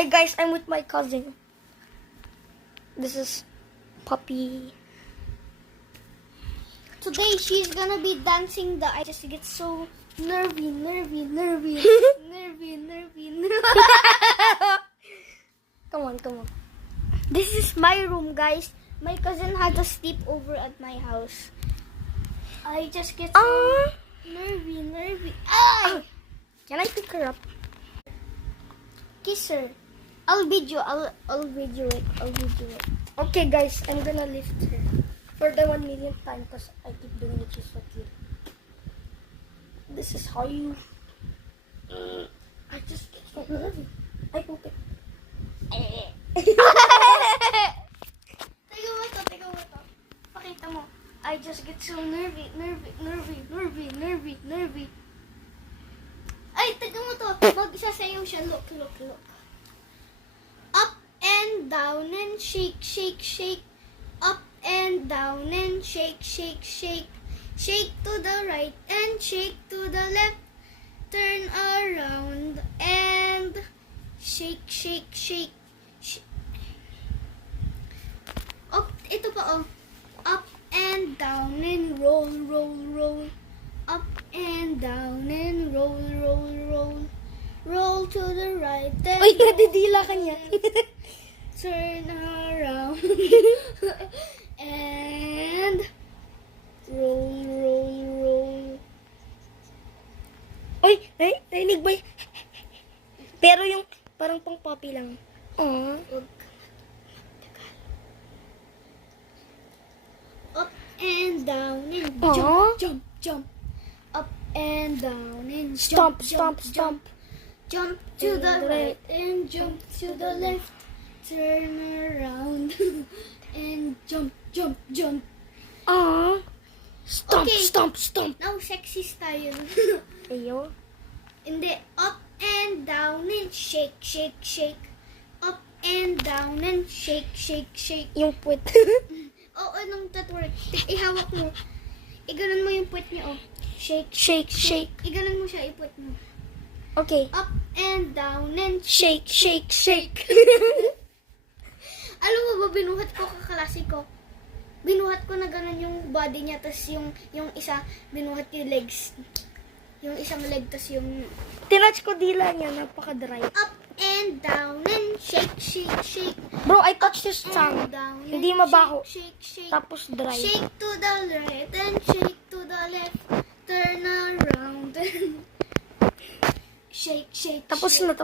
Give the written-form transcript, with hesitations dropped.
Hi guys, I'm with my cousin. This is Puppy. Today she's gonna be dancing the I just get so nervy. Come on, come on. This is my room, guys. My cousin had a sleepover at my house. I just get so nervy. Ay! Can I pick her up? Kiss her. I'll video it. Okay guys, I'm gonna lift her for the 1 millionth time because I keep doing it. She's so cute. This is how you... I just get so nervy. I poop it. Teka mo to. Pakita mo. I just get so nervy. Ay, teka mo to. Mag-isasayaw siya. Look. Up and down and shake. Up and down and shake. Shake to the right and shake to the left. Turn around and shake. Oh, ito pa oh. Up and down and roll. Up and down and roll. Roll to the right and Uy, nadidila ka niya. turn around and roll. Uy, narinig ba? Pero yung parang pang puppy lang. Aww. Up and down and Aww. jump. Up and down and Stomp. Jump to the right and jump to the left. Turn around and jump. Aww. Stomp, Okay. stomp. Now sexy style. Ayo. Hindi, up and down and shake. Up and down and shake. Yung puwet. Oo, anong that work? Ihawak mo. Iganon mo yung puwet niya, oh. Shake. Iganon mo siya, ipuwet mo. Okay. Up and down and Shake. alam mo ba, binuhat ko kaklase ko. Binuhat ko na gano'n yung body niya, tas yung isa, binuhat yung legs. Yung isang leg, tas yung Tinatch ko dila niya, napaka-dry. up and down and shake. Bro, I touched his And tongue. down Hindi and mabaho. Shake. Tapos dry. Shake to the right and shake to the left. Turn around and shake. Tapos na.